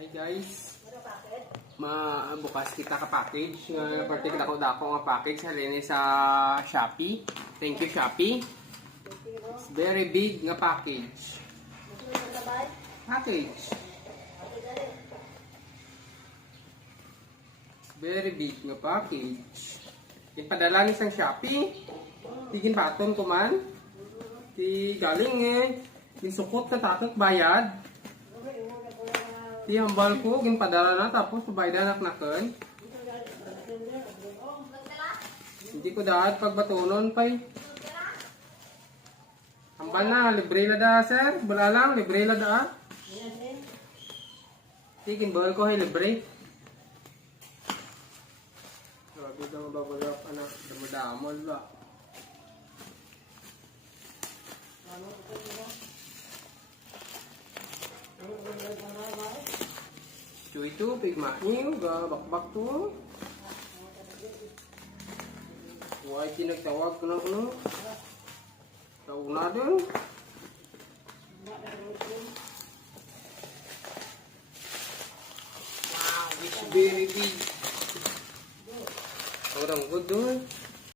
Hi guys. Bukas kita ka package. Particular ko dako nga package halin sa Shopee. Thank you Shopee. It's very big nga package. Package. Very big nga package. Ipadala ni sang Shopee. Tigin paton ko man. Ti galing Ginsukot na tatot bayad. Ti hambal ko ginpadala na tapos bayad na naknaken. Hindi ko dahat pagbatunon pay. Hambal na libre la da sir. Bula lang libre la da. Ti ginbal ko hay libre. Grabe daw babalak anak damodamol ba. Cuy itu pigmain ga bakbak tu. Why tinagtawag ko na kuno? Tawag na din. Wow, it's very big. Orang good doon.